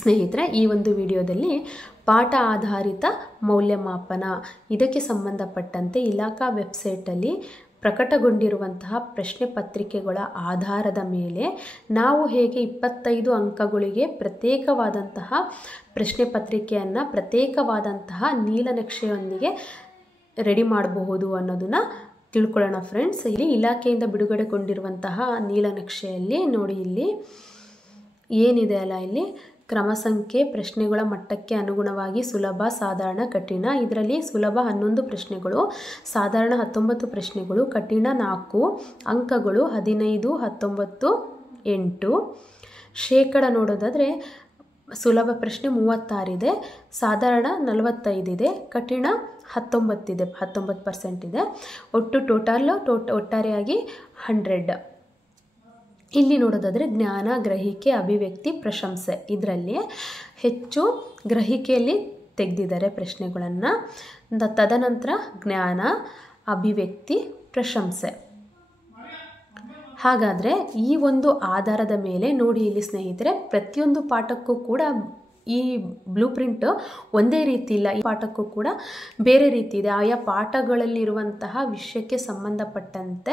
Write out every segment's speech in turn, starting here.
ಸ್ನೇಹಿತರೆ, ಈ ಒಂದು ವಿಡಿಯೋದಲ್ಲಿ ಪಾಠ ಆಧಾರಿತ ಮೌಲ್ಯಮಾಪನ ಇದಕ್ಕೆ ಸಂಬಂಧಪಟ್ಟಂತೆ ಇಲಾಖಾ ವೆಬ್ಸೈಟಲ್ಲಿ ಪ್ರಕಟಗೊಂಡಿರುವಂತಹ ಪ್ರಶ್ನೆ ಪತ್ರಿಕೆಗಳ ಆಧಾರದ ಮೇಲೆ ನಾವು ಹೇಗೆ 25 ಅಂಕಗಳಿಗೆ ಪ್ರತ್ಯೇಕವಾದಂತಹ ಪ್ರಶ್ನೆ ಪತ್ರಿಕೆಯನ್ನು ಪ್ರತ್ಯೇಕವಾದಂತಹ ನೀಲನಕ್ಷೆಯೊಂದಿಗೆ ರೆಡಿ ಮಾಡಬಹುದು ಅನ್ನೋದನ್ನು ತಿಳ್ಕೊಳ್ಳೋಣ ಫ್ರೆಂಡ್ಸ್. ಇಲ್ಲಿ ಇಲಾಖೆಯಿಂದ ಬಿಡುಗಡೆಗೊಂಡಿರುವಂತಹ ನೀಲನಕ್ಷೆಯಲ್ಲಿ ನೋಡಿ, ಇಲ್ಲಿ ಏನಿದೆ ಅಲ್ಲ, ಇಲ್ಲಿ ಕ್ರಮ ಸಂಖ್ಯೆ ಪ್ರಶ್ನೆಗಳ ಮಟ್ಟಕ್ಕೆ ಅನುಗುಣವಾಗಿ ಸುಲಭ, ಸಾಧಾರಣ, ಕಠಿಣ. ಇದರಲ್ಲಿ ಸುಲಭ 11 ಪ್ರಶ್ನೆಗಳು, ಸಾಧಾರಣ 19 ಪ್ರಶ್ನೆಗಳು, ಕಠಿಣ 4, ಅಂಕಗಳು 15, 19, 8. ಶೇಕಡ ನೋಡೋದಾದರೆ ಸುಲಭ ಪ್ರಶ್ನೆ 36 ಇದೆ, ಸಾಧಾರಣ 45 ಇದೆ, ಕಠಿಣ 19 ಇದೆ, 19% ಇದೆ. ಒಟ್ಟಾರೆಯಾಗಿ 100. ಇಲ್ಲಿ ನೋಡೋದಾದರೆ ಜ್ಞಾನ, ಗ್ರಹಿಕೆ, ಅಭಿವ್ಯಕ್ತಿ, ಪ್ರಶಂಸೆ, ಇದರಲ್ಲಿ ಹೆಚ್ಚು ಗ್ರಹಿಕೆಯಲ್ಲಿ ತೆಗೆದಿದ್ದಾರೆ ಪ್ರಶ್ನೆಗಳನ್ನು. ತದನಂತರ ಜ್ಞಾನ, ಅಭಿವ್ಯಕ್ತಿ, ಪ್ರಶಂಸೆ. ಹಾಗಾದರೆ ಈ ಒಂದು ಆಧಾರದ ಮೇಲೆ ನೋಡಿ ಇಲ್ಲಿ ಸ್ನೇಹಿತರೆ, ಪ್ರತಿಯೊಂದು ಪಾಠಕ್ಕೂ ಕೂಡ ಈ ಬ್ಲೂ ಪ್ರಿಂಟ್ ಒಂದೇ ರೀತಿ ಇಲ್ಲ, ಈ ಪಾಠಕ್ಕೂ ಕೂಡ ಬೇರೆ ರೀತಿ ಇದೆ. ಆಯಾ ಪಾಠಗಳಲ್ಲಿರುವಂತಹ ವಿಷಯಕ್ಕೆ ಸಂಬಂಧಪಟ್ಟಂತೆ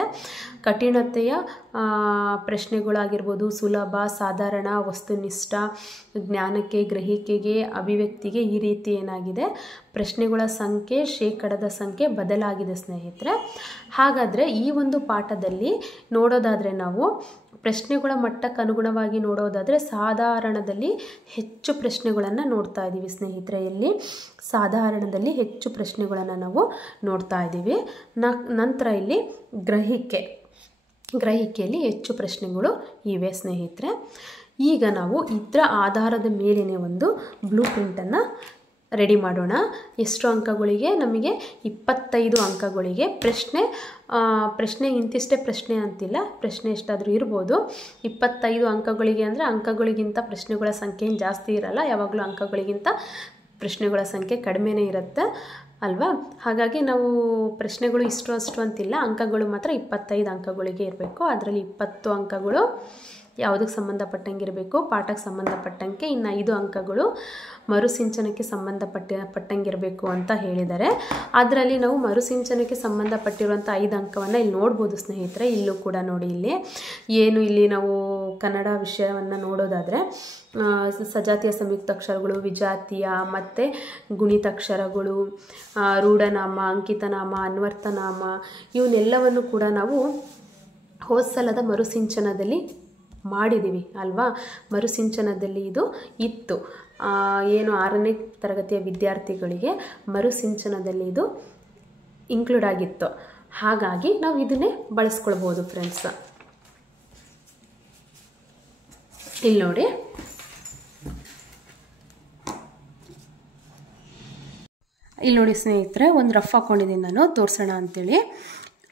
ಕಠಿಣತೆಯ ಪ್ರಶ್ನೆಗಳಾಗಿರ್ಬೋದು, ಸುಲಭ, ಸಾಧಾರಣ, ವಸ್ತುನಿಷ್ಠ, ಜ್ಞಾನಕ್ಕೆ, ಗ್ರಹಿಕೆಗೆ, ಅಭಿವ್ಯಕ್ತಿಗೆ ಈ ರೀತಿ ಏನಾಗಿದೆ ಪ್ರಶ್ನೆಗಳ ಸಂಖ್ಯೆ, ಶೇಕಡದ ಸಂಖ್ಯೆ ಬದಲಾಗಿದೆ ಸ್ನೇಹಿತರೆ. ಹಾಗಾದರೆ ಈ ಒಂದು ಪಾಠದಲ್ಲಿ ನೋಡೋದಾದರೆ ನಾವು ಪ್ರಶ್ನೆಗಳ ಮಟ್ಟಕ್ಕೆ ಅನುಗುಣವಾಗಿ ನೋಡೋದಾದರೆ ಸಾಧಾರಣದಲ್ಲಿ ಹೆಚ್ಚು ಪ್ರಶ್ನೆಗಳನ್ನು ನೋಡ್ತಾ ಇದ್ದೀವಿ ಸ್ನೇಹಿತರೆ. ಇಲ್ಲಿ ಸಾಧಾರಣದಲ್ಲಿ ಹೆಚ್ಚು ಪ್ರಶ್ನೆಗಳನ್ನು ನಾವು ನೋಡ್ತಾ ಇದ್ದೀವಿ. ನಂತರ ಇಲ್ಲಿ ಗ್ರಹಿಕೆಯಲ್ಲಿ ಹೆಚ್ಚು ಪ್ರಶ್ನೆಗಳು ಇವೆ ಸ್ನೇಹಿತರೆ. ಈಗ ನಾವು ಇದರ ಆಧಾರದ ಮೇಲಿನ ಒಂದು ಬ್ಲೂ ಪ್ರಿಂಟನ್ನು ರೆಡಿ ಮಾಡೋಣ. ಎಷ್ಟು ಅಂಕಗಳಿಗೆ? ನಮಗೆ 25 ಅಂಕಗಳಿಗೆ. ಪ್ರಶ್ನೆ ಇಂತಿಷ್ಟೇ ಪ್ರಶ್ನೆ ಅಂತಿಲ್ಲ, ಪ್ರಶ್ನೆ ಎಷ್ಟಾದರೂ ಇರ್ಬೋದು. 25 ಅಂಕಗಳಿಗೆ ಅಂದರೆ ಅಂಕಗಳಿಗಿಂತ ಪ್ರಶ್ನೆಗಳ ಸಂಖ್ಯೆ ಜಾಸ್ತಿ ಇರಲ್ಲ, ಯಾವಾಗಲೂ ಅಂಕಗಳಿಗಿಂತ ಪ್ರಶ್ನೆಗಳ ಸಂಖ್ಯೆ ಕಡಿಮೆನೇ ಇರುತ್ತೆ ಅಲ್ವಾ. ಹಾಗಾಗಿ ನಾವು ಪ್ರಶ್ನೆಗಳು ಇಷ್ಟು ಅಷ್ಟು ಅಂತಿಲ್ಲ, ಅಂಕಗಳು ಮಾತ್ರ 25 ಅಂಕಗಳಿಗೆ ಇರಬೇಕು. ಅದರಲ್ಲಿ 20 ಅಂಕಗಳು ಯಾವುದಕ್ಕೆ ಸಂಬಂಧಪಟ್ಟಂಗೆ ಇರಬೇಕು? ಪಾಠಕ್ಕೆ ಸಂಬಂಧಪಟ್ಟಂಗೆ. ಇನ್ನು 5 ಅಂಕಗಳು ಮರುಸಿಂಚನಕ್ಕೆ ಸಂಬಂಧಪಟ್ಟಂಗೆ ಇರಬೇಕು ಅಂತ ಹೇಳಿದ್ದಾರೆ. ಅದರಲ್ಲಿ ನಾವು ಮರುಸಿಂಚನಕ್ಕೆ ಸಂಬಂಧಪಟ್ಟಿರುವಂಥ 5 ಅಂಕವನ್ನು ಇಲ್ಲಿ ನೋಡ್ಬೋದು ಸ್ನೇಹಿತರೆ. ಇಲ್ಲೂ ಕೂಡ ನೋಡಿ, ಇಲ್ಲಿ ನಾವು ಕನ್ನಡ ವಿಷಯವನ್ನು ನೋಡೋದಾದರೆ ಸಜಾತಿಯ ಸಂಯುಕ್ತಾಕ್ಷರಗಳು, ವಿಜಾತಿಯ ಮತ್ತು ಗುಣಿತಾಕ್ಷರಗಳು, ರೂಢನಾಮ, ಅಂಕಿತನಾಮ, ಅನ್ವರ್ಥನಾಮ, ಇವನ್ನೆಲ್ಲವನ್ನು ಕೂಡ ನಾವು ಹೋದ ಸಲದ ಮರುಸಿಂಚನದಲ್ಲಿ ಮಾಡಿದ್ದೀವಿ ಅಲ್ವಾ. ಮರುಸಿಂಚನದಲ್ಲಿ ಇದು ಇತ್ತು, ಏನು 6ನೇ ತರಗತಿಯ ವಿದ್ಯಾರ್ಥಿಗಳಿಗೆ ಮರುಸಿಂಚನದಲ್ಲಿ ಇದು ಇನ್ಕ್ಲೂಡ್ ಆಗಿತ್ತು. ಹಾಗಾಗಿ ನಾವು ಇದನ್ನೇ ಬಳಸ್ಕೊಳ್ಬೋದು ಫ್ರೆಂಡ್ಸ್. ಇಲ್ಲಿ ನೋಡಿ, ಸ್ನೇಹಿತರೆ, ಒಂದು ರಫ್ ಹಾಕೊಂಡಿದ್ದೀನಿ ನಾನು, ತೋರಿಸೋಣ ಅಂತೇಳಿ.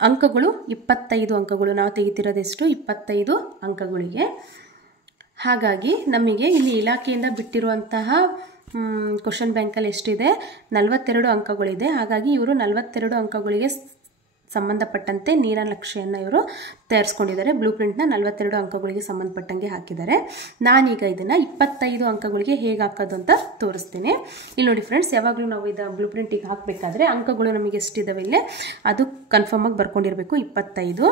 ಅಂಕಗಳು 25 ಅಂಕಗಳು, ನಾವು ತೆಗಿತಿರೋದೆಷ್ಟು? 25 ಅಂಕಗಳಿಗೆ. ಹಾಗಾಗಿ ನಮಗೆ ಇಲ್ಲಿ ಇಲಾಖೆಯಿಂದ ಬಿಟ್ಟಿರುವಂತಹ ಕ್ವಶನ್ ಬ್ಯಾಂಕಲ್ಲಿ ಎಷ್ಟಿದೆ? 42 ಅಂಕಗಳಿದೆ. ಹಾಗಾಗಿ ಇವರು 42 ಅಂಕಗಳಿಗೆ ಸಂಬಂಧಪಟ್ಟಂತೆ ನೀಲನಕ್ಷೆಯನ್ನು ಇವರು ತಯಾರಿಸ್ಕೊಂಡಿದ್ದಾರೆ. ಬ್ಲೂ ಪ್ರಿಂಟ್ನ 42 ಅಂಕಗಳಿಗೆ ಸಂಬಂಧಪಟ್ಟಂಗೆ ಹಾಕಿದ್ದಾರೆ. ನಾನೀಗ ಇದನ್ನು 25 ಅಂಕಗಳಿಗೆ ಹೇಗೆ ಹಾಕೋದು ಅಂತ ತೋರಿಸ್ತೀನಿ. ಇಲ್ಲಿ ನೋಡಿ ಫ್ರೆಂಡ್ಸ್, ಯಾವಾಗಲೂ ನಾವು ಇದು ಬ್ಲೂ ಪ್ರಿಂಟಿಗೆ ಹಾಕಬೇಕಾದ್ರೆ ಅಂಕಗಳು ನಮಗೆ ಎಷ್ಟಿದ್ದಾವೆ ಇಲ್ಲೇ ಅದು ಕನ್ಫರ್ಮಾಗಿ ಬರ್ಕೊಂಡಿರಬೇಕು, 25.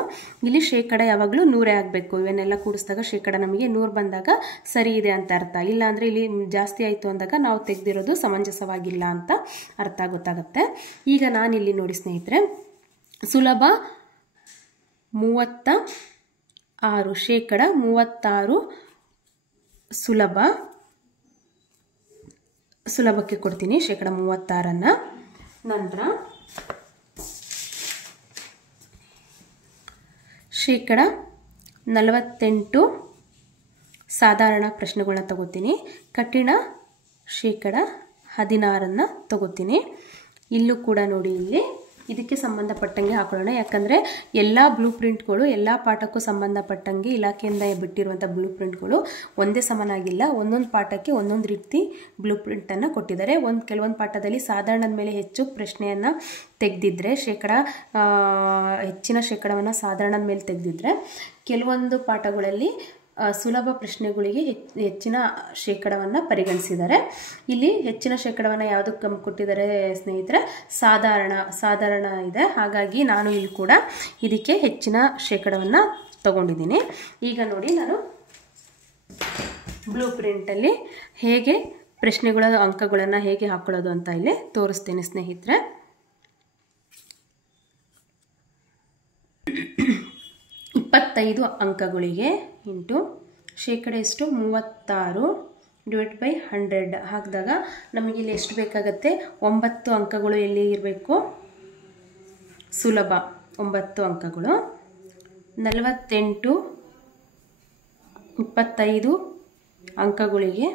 ಇಲ್ಲಿ ಶೇಕಡ ಯಾವಾಗಲೂ 100 ಆಗಬೇಕು. ಇವನ್ನೆಲ್ಲ ಕೂಡಿಸಿದಾಗ ಶೇಕಡ ನಮಗೆ 100 ಬಂದಾಗ ಸರಿ ಇದೆ ಅಂತ ಅರ್ಥ. ಇಲ್ಲ ಅಂದರೆ ಇಲ್ಲಿ ಜಾಸ್ತಿ ಆಯಿತು ಅಂದಾಗ ನಾವು ತೆಗೆದಿರೋದು ಸಮಂಜಸವಾಗಿಲ್ಲ ಅಂತ ಅರ್ಥ ಗೊತ್ತಾಗುತ್ತೆ. ಈಗ ನಾನಿಲ್ಲಿ ನೋಡಿ ಸ್ನೇಹಿತರೆ, ಸುಲಭ 36, ಶೇಕಡ 36 ಸುಲಭಕ್ಕೆ ಕೊಡ್ತೀನಿ, ಶೇಕಡ 36. ನಂತರ ಶೇಕಡ 48 ಸಾಧಾರಣ ಪ್ರಶ್ನೆಗಳನ್ನ ತಗೋತೀನಿ. ಕಠಿಣ ಶೇಕಡ 16 ತಗೋತೀನಿ. ಇಲ್ಲೂ ಕೂಡ ನೋಡಿ, ಇಲ್ಲಿ ಇದಕ್ಕೆ ಸಂಬಂಧಪಟ್ಟಂಗೆ ಹಾಕೊಳ್ಳೋಣ. ಯಾಕಂದರೆ ಎಲ್ಲ ಬ್ಲೂ ಪ್ರಿಂಟ್ಗಳು ಎಲ್ಲ ಪಾಠಕ್ಕೂ ಸಂಬಂಧಪಟ್ಟಂಗೆ ಇಲಾಖೆಯಿಂದ ಬಿಟ್ಟಿರುವಂಥ ಬ್ಲೂ ಪ್ರಿಂಟ್ಗಳು ಒಂದೇ ಸಮನಾಗಿಲ್ಲ. ಒಂದೊಂದು ಪಾಠಕ್ಕೆ ಒಂದೊಂದು ರೀತಿ ಬ್ಲೂ ಪ್ರಿಂಟನ್ನು ಕೊಟ್ಟಿದ್ದಾರೆ. ಕೆಲವೊಂದು ಪಾಠದಲ್ಲಿ ಸಾಧಾರಣದ ಮೇಲೆ ಹೆಚ್ಚು ಪ್ರಶ್ನೆಯನ್ನು ತೆಗೆದಿದ್ರೆ ಹೆಚ್ಚಿನ ಶೇಕಡವನ್ನು ಸಾಧಾರಣದ ಮೇಲೆ ತೆಗೆದಿದ್ರೆ, ಕೆಲವೊಂದು ಪಾಠಗಳಲ್ಲಿ ಸುಲಭ ಪ್ರಶ್ನೆಗಳಿಗೆ ಹೆಚ್ಚಿನ ಶೇಕಡವನ್ನು ಪರಿಗಣಿಸಿದ್ದಾರೆ. ಇಲ್ಲಿ ಹೆಚ್ಚಿನ ಶೇಕಡವನ್ನು ಯಾವುದಕ್ಕೆ ಕೊಟ್ಟಿದ್ದಾರೆ ಸ್ನೇಹಿತರೆ? ಸಾಧಾರಣ ಇದೆ. ಹಾಗಾಗಿ ನಾನು ಇಲ್ಲಿ ಕೂಡ ಇದಕ್ಕೆ ಹೆಚ್ಚಿನ ಶೇಕಡವನ್ನು ತಗೊಂಡಿದ್ದೀನಿ. ಈಗ ನೋಡಿ, ನಾನು ಬ್ಲೂ ಪ್ರಿಂಟಲ್ಲಿ ಹೇಗೆ ಪ್ರಶ್ನೆಗಳ ಅಂಕಗಳನ್ನು ಹೇಗೆ ಹಾಕೊಳ್ಳೋದು ಅಂತ ಇಲ್ಲಿ ತೋರಿಸ್ತೀನಿ ಸ್ನೇಹಿತರೆ. 25 ಅಂಕಗಳಿಗೆ ಇಂಟು ಶೇಕಡ ಎಷ್ಟು? 36 /100 ಹಾಕಿದಾಗ ನಮಗೆ ಇಲ್ಲಿ ಎಷ್ಟು ಬೇಕಾಗುತ್ತೆ? 9 ಅಂಕಗಳು ಎಲ್ಲಿ ಇರಬೇಕು? ಸುಲಭ 9 ಅಂಕಗಳು. 48 25 ಅಂಕಗಳಿಗೆ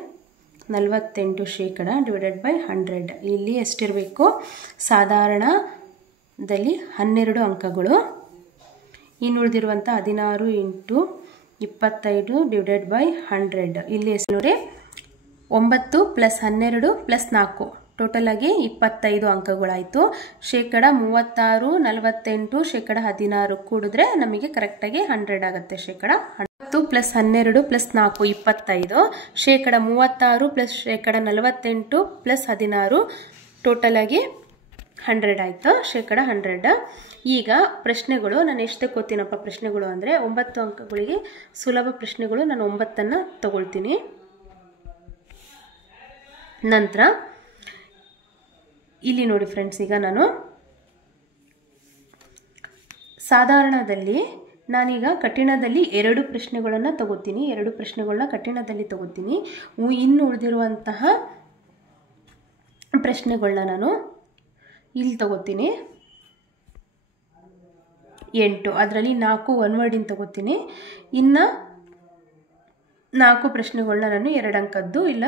48 ಶೇಕಡ /100 ಇಲ್ಲಿ ಎಷ್ಟಿರಬೇಕು? ಸಾಧಾರಣದಲ್ಲಿ 12 ಅಂಕಗಳು. ಇನ್ನು ಉಳಿದಿರುವಂಥ 16 × 25 /100 ಇಲ್ಲಿ ಎಷ್ಟು ನೋಡಿ? 9 + 12 + 4 ಟೋಟಲ್ ಆಗಿ 25 ಅಂಕಗಳಾಯಿತು. ಶೇಕಡ 36, 48, ಶೇಕಡ 16 ಕೂಡಿದ್ರೆ ನಮಗೆ ಕರೆಕ್ಟಾಗಿ 100 ಆಗುತ್ತೆ. ಶೇಕಡ 10 + 12 + 4 25, ಶೇಕಡ 36 + ಶೇಕಡ 48 + 16 ಟೋಟಲ್ ಆಗಿ 100 ಆಯಿತು. ಶೇಕಡ 100. ಈಗ ಪ್ರಶ್ನೆಗಳು ನಾನು ಎಷ್ಟು ತಗೋತೀನಪ್ಪ ಪ್ರಶ್ನೆಗಳು ಅಂದರೆ 9 ಅಂಕಗಳಿಗೆ ಸುಲಭ ಪ್ರಶ್ನೆಗಳು ನಾನು 9 ತಗೊಳ್ತೀನಿ. ನಂತರ ಇಲ್ಲಿ ನೋಡಿ ಫ್ರೆಂಡ್ಸ್, ಈಗ ನಾನು ಸಾಧಾರಣದಲ್ಲಿ ನಾನೀಗ ಕಠಿಣದಲ್ಲಿ 2 ಪ್ರಶ್ನೆಗಳನ್ನು ತಗೋತೀನಿ. 2 ಪ್ರಶ್ನೆಗಳನ್ನ ಕಠಿಣದಲ್ಲಿ ತಗೋತೀನಿ. ಇನ್ನು ಉಳಿದಿರುವಂತಹ ಪ್ರಶ್ನೆಗಳನ್ನ ನಾನು ಇಲ್ಲಿ ತಗೋತೀನಿ 8. ಅದರಲ್ಲಿ 4 1 ವರ್ಡಿನ ತಗೋತೀನಿ. ಇನ್ನು 4 ಪ್ರಶ್ನೆಗಳನ್ನ ನಾನು 2 ಅಂಕದ್ದು ಇಲ್ಲ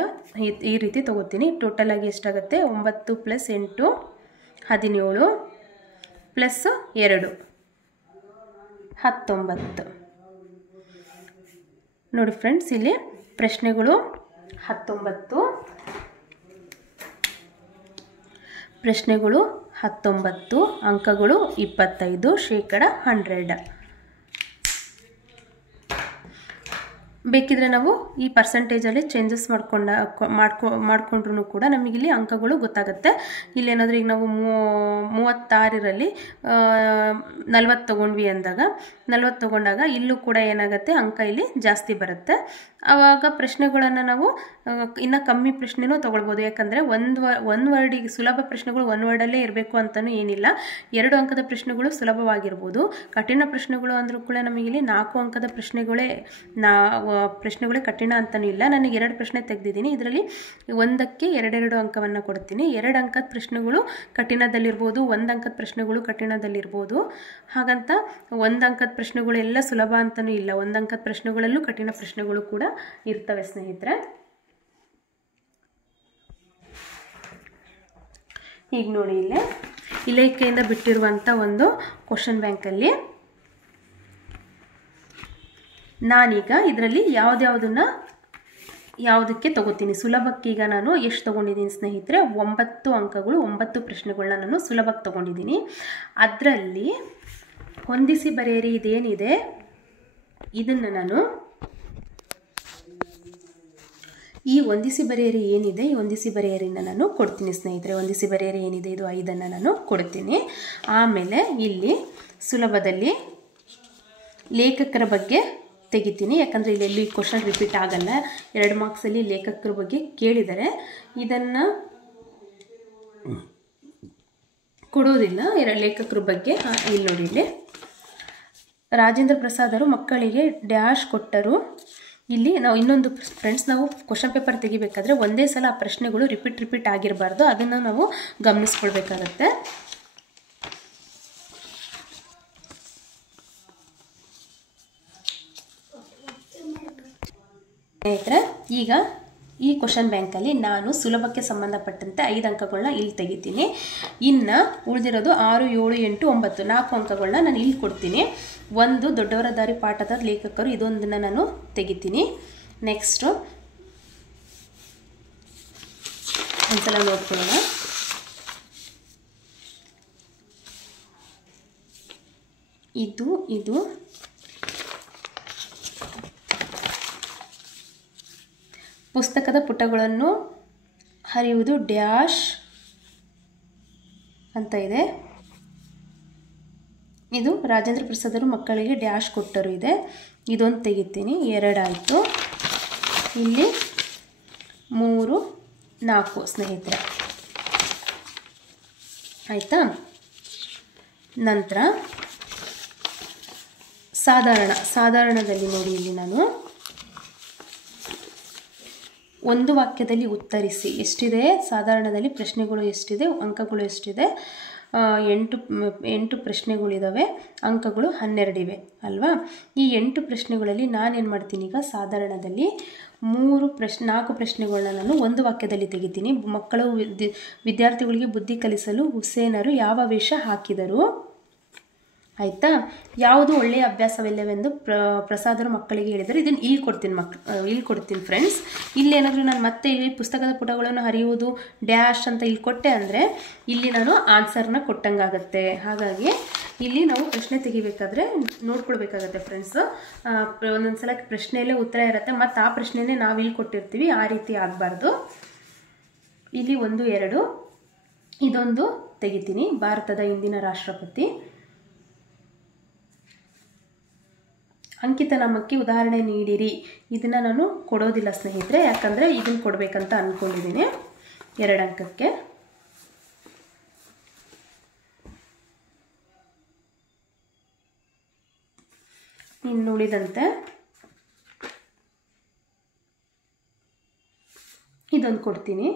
ಈ ರೀತಿ ತಗೋತೀನಿ. ಟೋಟಲ್ ಆಗಿ ಎಷ್ಟಾಗುತ್ತೆ? 9 + 8 17 + 2 19. ನೋಡಿ ಫ್ರೆಂಡ್ಸ್, ಇಲ್ಲಿ ಪ್ರಶ್ನೆಗಳು 19 ಅಂಕಗಳು 25 ಶೇಕಡ 100. ಬೇಕಿದ್ರೆ ನಾವು ಈ ಪರ್ಸೆಂಟೇಜಲ್ಲಿ ಚೇಂಜಸ್ ಮಾಡ್ಕೊಂಡ್ರೂ ಕೂಡ ನಮಗಿಲ್ಲಿ ಅಂಕಗಳು ಗೊತ್ತಾಗುತ್ತೆ. ಇಲ್ಲೇನಾದರೂ ಈಗ ನಾವು 36ರಲ್ಲಿ 40 ತೊಗೊಂಡ್ವಿ ಅಂದಾಗ 40 ತೊಗೊಂಡಾಗ ಇಲ್ಲೂ ಕೂಡ ಏನಾಗುತ್ತೆ? ಅಂಕ ಇಲ್ಲಿ ಜಾಸ್ತಿ ಬರುತ್ತೆ. ಆವಾಗ ಪ್ರಶ್ನೆಗಳನ್ನು ನಾವು ಇನ್ನು ಕಮ್ಮಿ ಪ್ರಶ್ನೆನೂ ತೊಗೊಳ್ಬೋದು. ಯಾಕಂದರೆ ಒಂದು ವರ್ಡಿಗೆ ಸುಲಭ ಪ್ರಶ್ನೆಗಳು 1 ವರ್ಡಲ್ಲೇ ಇರಬೇಕು ಅಂತಲೂ ಏನಿಲ್ಲ. 2 ಅಂಕದ ಪ್ರಶ್ನೆಗಳು ಸುಲಭವಾಗಿರ್ಬೋದು. ಕಠಿಣ ಪ್ರಶ್ನೆಗಳು ಅಂದರೂ ಕೂಡ ನಮಗಿಲ್ಲಿ 4 ಅಂಕದ ಪ್ರಶ್ನೆಗಳೇ ಕಠಿಣ ಅಂತಲೂ ಇಲ್ಲ. ನನಗೆ 2 ಪ್ರಶ್ನೆ ತೆಗೆದಿದ್ದೀನಿ. ಇದರಲ್ಲಿ ಒಂದಕ್ಕೆ 2 ಅಂಕವನ್ನು ಕೊಡ್ತೀನಿ. 2 ಅಂಕದ ಪ್ರಶ್ನೆಗಳು ಕಠಿಣದಲ್ಲಿರ್ಬೋದು, 1 ಅಂಕದ ಪ್ರಶ್ನೆಗಳು ಕಠಿಣದಲ್ಲಿರ್ಬೋದು. ಹಾಗಂತ 1 ಅಂಕದ ಪ್ರಶ್ನೆಗಳು ಎಲ್ಲ ಸುಲಭ ಅಂತಲೂ ಇಲ್ಲ. 1 ಅಂಕದ ಪ್ರಶ್ನೆಗಳಲ್ಲೂ ಕಠಿಣ ಪ್ರಶ್ನೆಗಳು ಕೂಡ ಇರ್ತವೆ ಸ್ನೇಹಿತರೆ. ಈಗ ನೋಡಿ, ಇಲ್ಲೇ ಇಲಾಖೆಯಿಂದ ಬಿಟ್ಟಿರುವಂಥ ಒಂದು ಕ್ವಶನ್ ಬ್ಯಾಂಕಲ್ಲಿ ನಾನೀಗ ಇದರಲ್ಲಿ ಯಾವುದಕ್ಕೆ ತಗೋತೀನಿ? ಸುಲಭಕ್ಕೀಗ ನಾನು ಎಷ್ಟು ತೊಗೊಂಡಿದ್ದೀನಿ ಸ್ನೇಹಿತರೆ? 9 ಅಂಕಗಳು 9 ಪ್ರಶ್ನೆಗಳನ್ನ ನಾನು ಸುಲಭಕ್ಕೆ ತೊಗೊಂಡಿದ್ದೀನಿ. ಅದರಲ್ಲಿ ಹೊಂದಿಸಿ ಬರೆಯಿರಿ ಇದೇನಿದೆ ಇದನ್ನು ನಾನು ಈ ಹೊಂದಿಸಿ ಬರೆಯಿರಿ ಏನಿದೆ ಈ ಹೊಂದಿಸಿ ಬರೆಯಿರಿನ ನಾನು ಕೊಡ್ತೀನಿ ಸ್ನೇಹಿತರೆ. ಹೊಂದಿಸಿ ಬರೆಯಿರಿ ಏನಿದೆ ಇದು 5 ನಾನು ಕೊಡ್ತೀನಿ. ಆಮೇಲೆ ಇಲ್ಲಿ ಸುಲಭದಲ್ಲಿ ಲೇಖಕರ ಬಗ್ಗೆ ತೆಗಿತೀನಿ. ಯಾಕಂದರೆ ಇಲ್ಲಿ ಕ್ವಶನ್ ರಿಪೀಟ್ ಆಗಲ್ಲ. 2 ಮಾರ್ಕ್ಸಲ್ಲಿ ಲೇಖಕರ ಬಗ್ಗೆ ಕೇಳಿದರೆ ಇದನ್ನು ಕೊಡೋದಿಲ್ಲ. ಲೇಖಕರ ಬಗ್ಗೆ ಇಲ್ಲಿ ನೋಡಿ, ಇಲ್ಲಿ ರಾಜೇಂದ್ರ ಪ್ರಸಾದರು ಮಕ್ಕಳಿಗೆ ಡ್ಯಾಶ್ ಕೊಟ್ಟರು. ಇಲ್ಲಿ ನಾವು ಇನ್ನೊಂದು ಫ್ರೆಂಡ್ಸ್, ನಾವು ಕ್ವಶನ್ ಪೇಪರ್ ತೆಗಿಬೇಕಾದ್ರೆ ಒಂದೇ ಸಲ ಆ ಪ್ರಶ್ನೆಗಳು ರಿಪೀಟ್ ಆಗಿರಬಾರ್ದು. ಅದನ್ನು ನಾವು ಗಮನಿಸ್ಕೊಳ್ಬೇಕಾಗತ್ತೆ. ಸ್ನೇಹಿತರೆ, ಈಗ ಈ ಕ್ವಶನ್ ಬ್ಯಾಂಕಲ್ಲಿ ನಾನು ಸುಲಭಕ್ಕೆ ಸಂಬಂಧಪಟ್ಟಂತೆ 5 ಅಂಕಗಳನ್ನ ಇಲ್ಲಿ ತೆಗಿತೀನಿ. ಇನ್ನು ಉಳಿದಿರೋದು 6, 7, 8, 9 4 ಅಂಕಗಳನ್ನ ನಾನು ಇಲ್ಲಿ ಕೊಡ್ತೀನಿ. ಒಂದು ದೊಡ್ಡವರ ದಾರಿ ಪಾಠದ ಲೇಖಕರು, ಇದೊಂದನ್ನು ನಾನು ತೆಗಿತೀನಿ. ನೆಕ್ಸ್ಟು ಒಂದ್ಸಲ ನೋಡ್ಕೊಳ್ಳೋಣ. ಇದು ಪುಸ್ತಕದ ಪುಟಗಳನ್ನು ಹರಿಯುವುದು ಡ್ಯಾಶ್ ಅಂತ ಇದೆ. ಇದು ರಾಜೇಂದ್ರ ಪ್ರಸಾದರು ಮಕ್ಕಳಿಗೆ ಡ್ಯಾಶ್ ಕೊಟ್ಟರು ಇದೆ. ಇದೊಂದು ತೆಗಿತೀನಿ, 2 ಆಯಿತು. ಇಲ್ಲಿ 3 4 ಸ್ನೇಹಿತರೆ ಆಯಿತಾ. ನಂತರ ಸಾಧಾರಣದಲ್ಲಿ ನೋಡಿ, ಇಲ್ಲಿ ನಾನು ಒಂದು ವಾಕ್ಯದಲ್ಲಿ ಉತ್ತರಿಸಿ ಎಷ್ಟಿದೆ, ಸಾಧಾರಣದಲ್ಲಿ ಪ್ರಶ್ನೆಗಳು ಎಷ್ಟಿದೆ, ಅಂಕಗಳು ಎಷ್ಟಿದೆ, 8 ಪ್ರಶ್ನೆಗಳಿದ್ದಾವೆ, ಅಂಕಗಳು 12 ಇವೆ ಅಲ್ವಾ. ಈ 8 ಪ್ರಶ್ನೆಗಳಲ್ಲಿ ನಾನೇನು ಮಾಡ್ತೀನಿ, ಈಗ ಸಾಧಾರಣದಲ್ಲಿ 4 ಪ್ರಶ್ನೆಗಳನ್ನ ನಾನು ಒಂದು ವಾಕ್ಯದಲ್ಲಿ ತೆಗಿತೀನಿ. ಮಕ್ಕಳು ವಿದ್ಯಾರ್ಥಿಗಳಿಗೆ ಬುದ್ಧಿ ಕಲಿಸಲು ಹುಸೇನರು ಯಾವ ವೇಷ ಹಾಕಿದರು, ಆಯಿತಾ. ಯಾವುದು ಒಳ್ಳೆಯ ಅಭ್ಯಾಸವಿಲ್ಲವೆಂದು ಪ್ರಸಾದರು ಮಕ್ಕಳಿಗೆ ಹೇಳಿದರು. ಇದನ್ನು ಇಲ್ಲಿ ಕೊಡ್ತೀನಿ ಫ್ರೆಂಡ್ಸ್. ಇಲ್ಲೇನಾದರೂ ನಾನು ಮತ್ತೆ ಈ ಪುಸ್ತಕದ ಪುಟಗಳನ್ನು ಹರಿಯುವುದು ಡ್ಯಾಶ್ ಅಂತ ಇಲ್ಲಿ ಕೊಟ್ಟೆ ಅಂದರೆ ಇಲ್ಲಿ ನಾನು ಆನ್ಸರ್ನ ಕೊಟ್ಟಂಗಾಗತ್ತೆ. ಹಾಗಾಗಿ ಇಲ್ಲಿ ನಾವು ಪ್ರಶ್ನೆ ತೆಗಿಬೇಕಾದ್ರೆ ನೋಡ್ಕೊಳ್ಬೇಕಾಗತ್ತೆ ಫ್ರೆಂಡ್ಸ್. ಒಂದೊಂದು ಸಲ ಪ್ರಶ್ನೆಯಲ್ಲೇ ಉತ್ತರ ಇರುತ್ತೆ, ಮತ್ತು ಆ ಪ್ರಶ್ನೆನೇ ನಾವು ಇಲ್ಲಿ ಕೊಟ್ಟಿರ್ತೀವಿ, ಆ ರೀತಿ ಆಗಬಾರ್ದು. ಇಲ್ಲಿ 1 2 ಇದೊಂದು ತೆಗಿತೀನಿ. ಭಾರತದ ಇಂದಿನ ರಾಷ್ಟ್ರಪತಿ. ಅಂಕಿತ ನಾಮಕ್ಕೆ ಉದಾಹರಣೆ ನೀಡಿರಿ. ಇದನ್ನು ನಾನು ಕೊಡೋದಿಲ್ಲ ಸ್ನೇಹಿತರೆ, ಯಾಕಂದರೆ ಇದನ್ನು ಕೊಡಬೇಕಂತ ಅಂದ್ಕೊಂಡಿದ್ದೀನಿ 2 ಅಂಕಕ್ಕೆ. ಇನ್ನು ಉಳಿದಂತೆ ಇದೊಂದು ಕೊಡ್ತೀನಿ.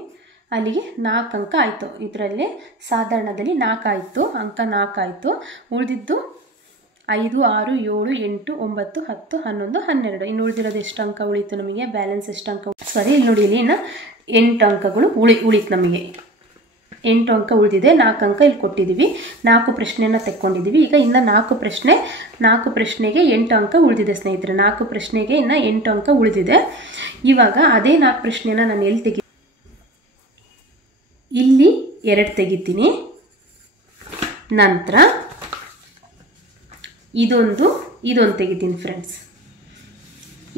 ಅಲ್ಲಿಗೆ 4 ಅಂಕ ಆಯಿತು. ಇದರಲ್ಲಿ ಸಾಧಾರಣದಲ್ಲಿ 4 ಆಯಿತು, ಅಂಕ 4 ಆಯಿತು. ಉಳಿದಿದ್ದು 5 6 7 8 9 10 11 12. ಇನ್ನು ಉಳಿದಿರೋದು ಎಷ್ಟು ಅಂಕ ಉಳಿತು ನಮಗೆ, ಬ್ಯಾಲೆನ್ಸ್ ಎಷ್ಟು ಅಂಕ, ಇಲ್ಲಿ ನೋಡಿ, ಇಲ್ಲಿ ಇನ್ನು 8 ಅಂಕಗಳು ಉಳಿತು ನಮಗೆ. 8 ಅಂಕ ಉಳಿದಿದೆ, 4 ಅಂಕ ಇಲ್ಲಿ ಕೊಟ್ಟಿದ್ದೀವಿ, 4 ಪ್ರಶ್ನೆಯನ್ನು ತೆಕ್ಕೊಂಡಿದ್ದೀವಿ. ಈಗ ಇನ್ನು 4 ಪ್ರಶ್ನೆಗೆ 8 ಅಂಕ ಉಳಿದಿದೆ ಸ್ನೇಹಿತರೆ. 4 ಪ್ರಶ್ನೆಗೆ ಇನ್ನು 8 ಅಂಕ ಉಳಿದಿದೆ. ಇವಾಗ ಅದೇ 4 ಪ್ರಶ್ನೆನ ನಾನು ಎಲ್ಲಿ ಇಲ್ಲಿ 2 ತೆಗಿತೀನಿ. ನಂತರ ಇದೊಂದು ತೆಗಿತೀನಿ ಫ್ರೆಂಡ್ಸ್.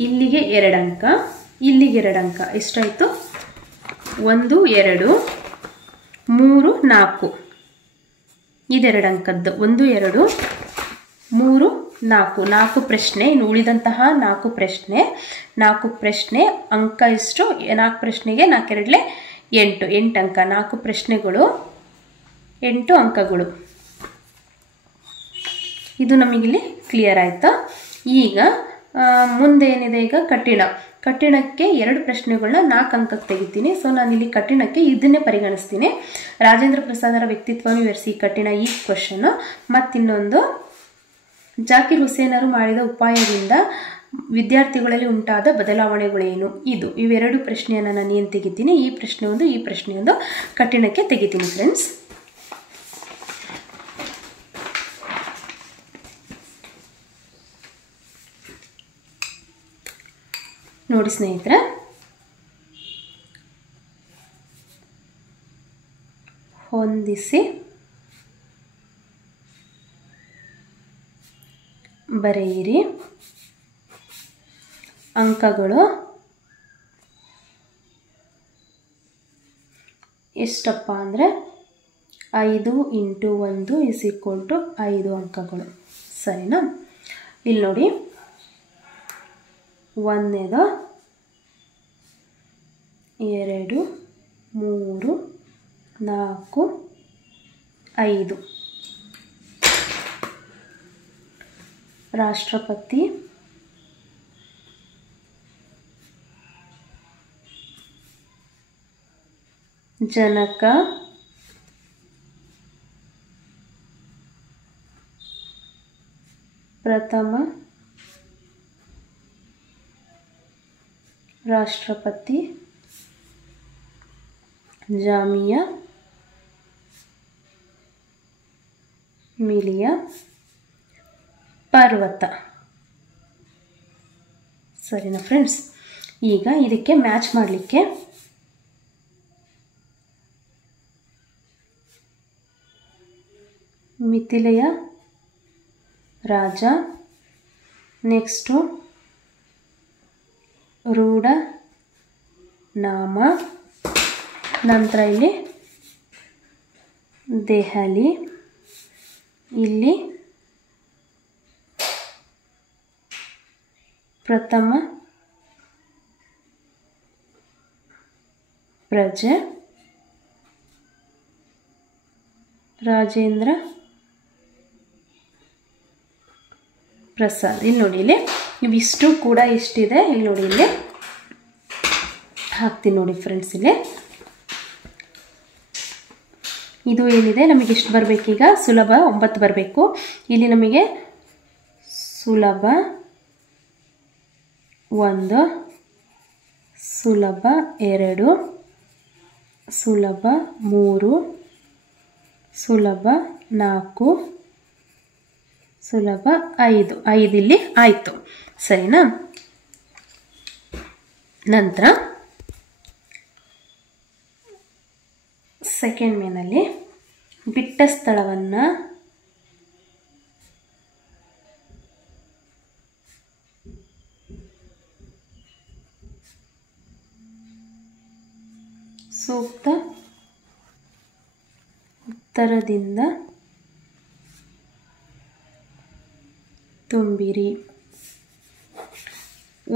ಇಲ್ಲಿಗೆ 2 ಅಂಕ, ಇಲ್ಲಿಗೆ 2 ಅಂಕ. ಎಷ್ಟಾಯಿತು? 1 2 3 4. ಇದು 2 ಅಂಕದ್ದು. 1 2 3 4. 4 ಪ್ರಶ್ನೆ. ಇನ್ನು ಉಳಿದಂತಹ 4 ಪ್ರಶ್ನೆ ಅಂಕ ಎಷ್ಟು? 4 ಪ್ರಶ್ನೆಗೆ 4 2 8 ಅಂಕ. 4 ಪ್ರಶ್ನೆಗಳು 8 ಅಂಕಗಳು. ಇದು ನಮಗಿಲ್ಲಿ ಕ್ಲಿಯರ್ ಆಯಿತಾ? ಈಗ ಮುಂದೆ ಏನಿದೆ, ಈಗ ಕಠಿಣಕ್ಕೆ 2 ಪ್ರಶ್ನೆಗಳನ್ನ 4 ಅಂಕಕ್ಕೆ ತೆಗಿತೀನಿ. ಸೊ ನಾನಿಲ್ಲಿ ಕಠಿಣಕ್ಕೆ ಇದನ್ನೇ ಪರಿಗಣಿಸ್ತೀನಿ. ರಾಜೇಂದ್ರ ಪ್ರಸಾದರ ವ್ಯಕ್ತಿತ್ವವನ್ನು ವಿವರಿಸಿ ಕಠಿಣ ಈ ಕ್ವಶನ್. ಮತ್ತಿನ್ನೊಂದು ಜಾಕಿರ್ ಹುಸೇನರು ಮಾಡಿದ ಉಪಾಯದಿಂದ ವಿದ್ಯಾರ್ಥಿಗಳಲ್ಲಿ ಉಂಟಾದ ಬದಲಾವಣೆಗಳೇನು, ಇವೆರಡು ಪ್ರಶ್ನೆಯನ್ನು ನಾನು ಏನು ತೆಗಿತೀನಿ, ಈ ಪ್ರಶ್ನೆ ಒಂದು ಕಠಿಣಕ್ಕೆ ತೆಗಿತೀನಿ ಫ್ರೆಂಡ್ಸ್. ನೋಡಿ ಸ್ನೇಹಿತರೆ, ಹೊಂದಿಸಿ ಬರೆಯಿರಿ. ಅಂಕಗಳು ಎಷ್ಟಪ್ಪ ಅಂದರೆ 5 × 1 = 5 ಅಂಕಗಳು. ಸರಿನಾ? ಇಲ್ಲಿ ನೋಡಿ, 1 2 3 4 5. ರಾಷ್ಟ್ರಪತಿ, ಜನಕ, ಪ್ರಥಮ ರಾಷ್ಟ್ರಪತಿ, ಜಾಮಿಯಾ ಮಿಲಿಯಾ, ಪರ್ವತ. ಸರಿನಾ ಫ್ರೆಂಡ್ಸ್? ಈಗ ಇದಕ್ಕೆ ಮ್ಯಾಚ್ ಮಾಡಲಿಕ್ಕೆ ಮಿಥಿಲೆಯ ರಾಜ, ನೆಕ್ಸ್ಟು ರೂಢ ನಾಮ, ನಂತರ ಇಲ್ಲಿ ದೆಹಲಿ, ಇಲ್ಲಿ ಪ್ರಥಮ ಪ್ರಜೆ ರಾಜೇಂದ್ರ ಪ್ರಸಾದ್. ಇಲ್ಲಿ ನೋಡಿ, ಇಲ್ಲಿ ಇವಿಷ್ಟು ಕೂಡ ಎಷ್ಟಿದೆ ಇಲ್ಲಿ ನೋಡಿ, ಇಲ್ಲಿ ಹಾಕ್ತೀನಿ ನೋಡಿ ಫ್ರೆಂಡ್ಸ್. ಇಲ್ಲಿ ಇದು ಏನಿದೆ ನಮಗೆ ಎಷ್ಟು ಬರಬೇಕೀಗ? ಸುಲಭ 9 ಬರಬೇಕು. ಇಲ್ಲಿ ನಮಗೆ ಸುಲಭ 1, ಸುಲಭ 2, ಸುಲಭ 3, ಸುಲಭ 4, ಸುಲಭ 5. 5 ಇಲ್ಲಿ ಆಯಿತು, ಸರಿನಾ? ನಂತರ ಸೆಕೆಂಡ್ ಮೇನಲ್ಲಿ ಬಿಟ್ಟ ಸ್ಥಳವನ್ನು ಸೂಕ್ತ ಉತ್ತರದಿಂದ ತುಂಬಿರಿ.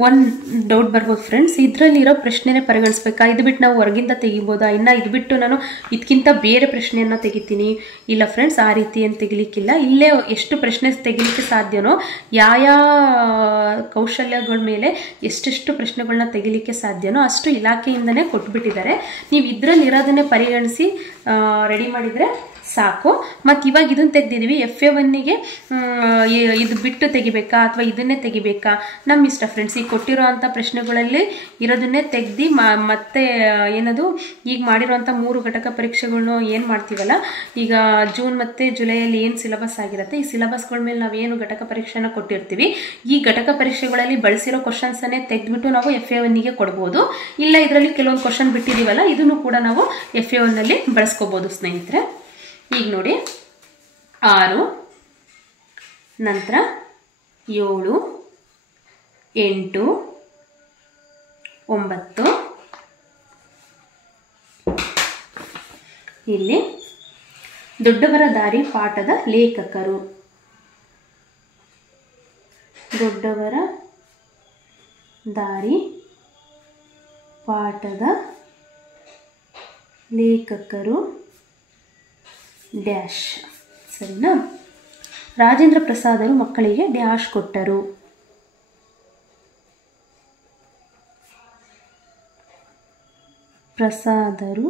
ಒಂದು ಡೌಟ್ ಬರ್ಬೋದು ಫ್ರೆಂಡ್ಸ್, ಇದರಲ್ಲಿರೋ ಪ್ರಶ್ನೆನೇ ಪರಿಗಣಿಸ್ಬೇಕಾ? ಇದು ಬಿಟ್ಟು ನಾವು ಹೊರಗಿಂದ ತೆಗಿಬೋದಾ? ಇನ್ನು ಇದು ಬಿಟ್ಟು ನಾನು ಇದಕ್ಕಿಂತ ಬೇರೆ ಪ್ರಶ್ನೆಯನ್ನು ತೆಗಿತೀನಿ? ಇಲ್ಲ ಫ್ರೆಂಡ್ಸ್, ಆ ರೀತಿ ಏನು ತೆಗಿಲಿಕ್ಕಿಲ್ಲ. ಇಲ್ಲೇ ಎಷ್ಟು ಪ್ರಶ್ನೆ ತೆಗಿಲಿಕ್ಕೆ ಸಾಧ್ಯನೋ, ಯಾವ ಕೌಶಲ್ಯಗಳ ಮೇಲೆ ಎಷ್ಟೆಷ್ಟು ಪ್ರಶ್ನೆಗಳನ್ನ ತೆಗಿಲಿಕ್ಕೆ ಸಾಧ್ಯನೋ ಅಷ್ಟು ಇಲಾಖೆಯಿಂದನೇ ಕೊಟ್ಬಿಟ್ಟಿದ್ದಾರೆ. ನೀವು ಇದರಲ್ಲಿರೋದನ್ನೇ ಪರಿಗಣಿಸಿ ರೆಡಿ ಮಾಡಿದರೆ ಸಾಕು. ಮತ್ತು ಇವಾಗ ಇದನ್ನು ತೆಗೆದಿದ್ದೀವಿ, FA1ಗೆ ಇದು ಬಿಟ್ಟು ತೆಗಿಬೇಕಾ ಅಥವಾ ಇದನ್ನೇ ತೆಗಿಬೇಕಾ? ನಮ್ಮ ಇಷ್ಟ ಫ್ರೆಂಡ್ಸ್. ಈಗ ಕೊಟ್ಟಿರೋ ಅಂಥ ಪ್ರಶ್ನೆಗಳಲ್ಲಿ ಇರೋದನ್ನೇ ತೆಗ್ದು ಮತ್ತೆ ಏನದು ಈಗ ಮಾಡಿರೋಂಥ 3 ಘಟಕ ಪರೀಕ್ಷೆಗಳನ್ನ ಏನು ಮಾಡ್ತೀವಲ್ಲ, ಈಗ ಜೂನ್ ಮತ್ತು ಜುಲೈಯಲ್ಲಿ ಏನು ಸಿಲೆಬಸ್ ಆಗಿರುತ್ತೆ, ಈ ಸಿಲೆಬಸ್ಗಳ ಮೇಲೆ ನಾವೇನು ಘಟಕ ಪರೀಕ್ಷೆನ ಕೊಟ್ಟಿರ್ತೀವಿ, ಈ ಘಟಕ ಪರೀಕ್ಷೆಗಳಲ್ಲಿ ಬಳಸಿರೋ ಕ್ವಶನ್ಸನ್ನೇ ತೆಗೆದ್ಬಿಟ್ಟು ನಾವು FA1ಗೆ ಕೊಡ್ಬೋದು. ಇಲ್ಲ ಇದರಲ್ಲಿ ಕೆಲವೊಂದು ಕ್ವಶನ್ ಬಿಟ್ಟಿದ್ದೀವಲ್ಲ, ಇದನ್ನು ಕೂಡ ನಾವು FA1ನಲ್ಲಿ ಬಳಸ್ಕೋಬೋದು ಸ್ನೇಹಿತರೆ. ಈಗ ನೋಡಿ 6, ನಂತರ 7, 8, 9, ಇಲ್ಲಿ ದೊಡ್ಡವರ ದಾರಿ ಪಾಠದ ಲೇಖಕರು. ದೊಡ್ಡವರ ದಾರಿ ಪಾಠದ ಲೇಖಕರು ಡ್ಯಾಶ್, ಸರಿನಾ? ರಾಜೇಂದ್ರ ಪ್ರಸಾದರು ಮಕ್ಕಳಿಗೆ ಡ್ಯಾಶ್ ಕೊಟ್ಟರು. ಪ್ರಸಾದರು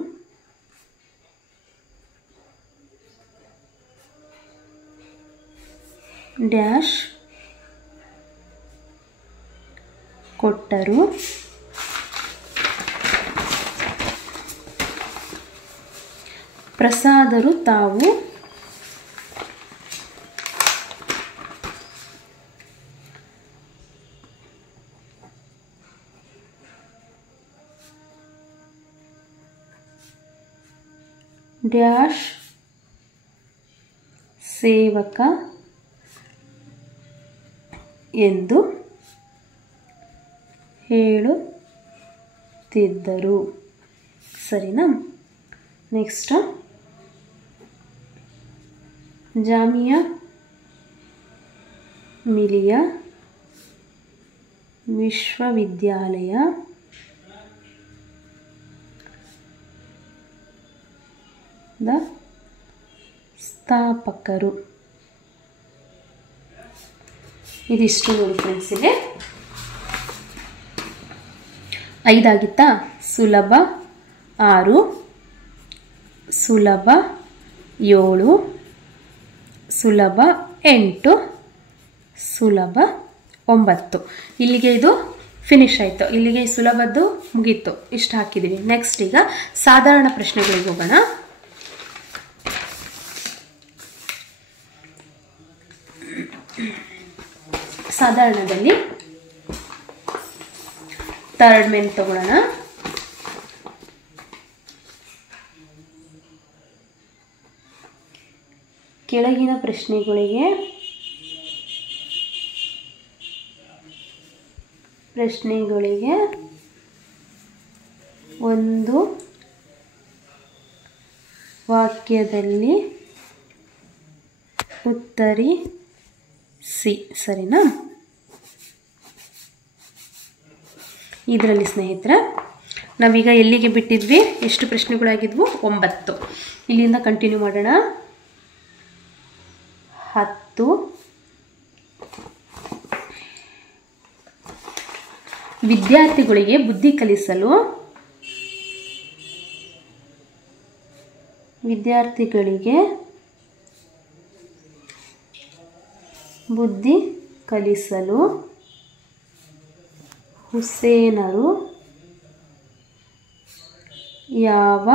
ಡ್ಯಾಶ್ ಕೊಟ್ಟರು. ಪ್ರಸಾದರು ತಾವು ಡ್ಯಾಶ್ ಸೇವಕ ಎಂದು ಹೇಳುತ್ತಿದ್ದರು, ಸರಿನಾ? ನೆಕ್ಸ್ಟ್ ಜಾಮಿಯಾ ಮಿಲಿಯಾ ವಿಶ್ವವಿದ್ಯಾಲಯ ಸ್ಥಾಪಕರು. ಇದಿಷ್ಟು ನೋಡಿ ಫ್ರೆಂಡ್ಸ್. ಇಲ್ಲಿ 5 ಆಗಿತ್ತಾ? ಸುಲಭ 6, ಸುಲಭ 7, ಸುಲಭ 8, ಸುಲಭ 9. ಇಲ್ಲಿಗೆ ಇದು ಫಿನಿಶ್ ಆಯಿತು. ಇಲ್ಲಿಗೆ ಸುಲಭದ್ದು ಮುಗೀತು. ಇಷ್ಟು ಹಾಕಿದ್ದೀವಿ. ನೆಕ್ಸ್ಟ್ ಈಗ ಸಾಧಾರಣ ಪ್ರಶ್ನೆಗಳಿಗೆ ಹೋಗೋಣ. ಸಾಧಾರಣದಲ್ಲಿ ಥರ್ಡ್ ಮೇನ್ ತಗೊಳ್ಳೋಣ. ಕೆಳಗಿನ ಪ್ರಶ್ನೆಗಳಿಗೆ ಒಂದು ವಾಕ್ಯದಲ್ಲಿ ಉತ್ತರಿಸಿ. ಸರಿನಾ? ಇದರಲ್ಲಿ ಸ್ನೇಹಿತರೆ ನಾವೀಗ ಎಲ್ಲಿಗೆ ಬಿಟ್ಟಿದ್ವಿ? ಎಷ್ಟು ಪ್ರಶ್ನೆಗಳಾಗಿದ್ವು? 9. ಇಲ್ಲಿಂದ ಕಂಟಿನ್ಯೂ ಮಾಡೋಣ. 10 ವಿದ್ಯಾರ್ಥಿಗಳಿಗೆ ಬುದ್ಧಿ ಕಲಿಸಲು ಹುಸೇನರು ಯಾವ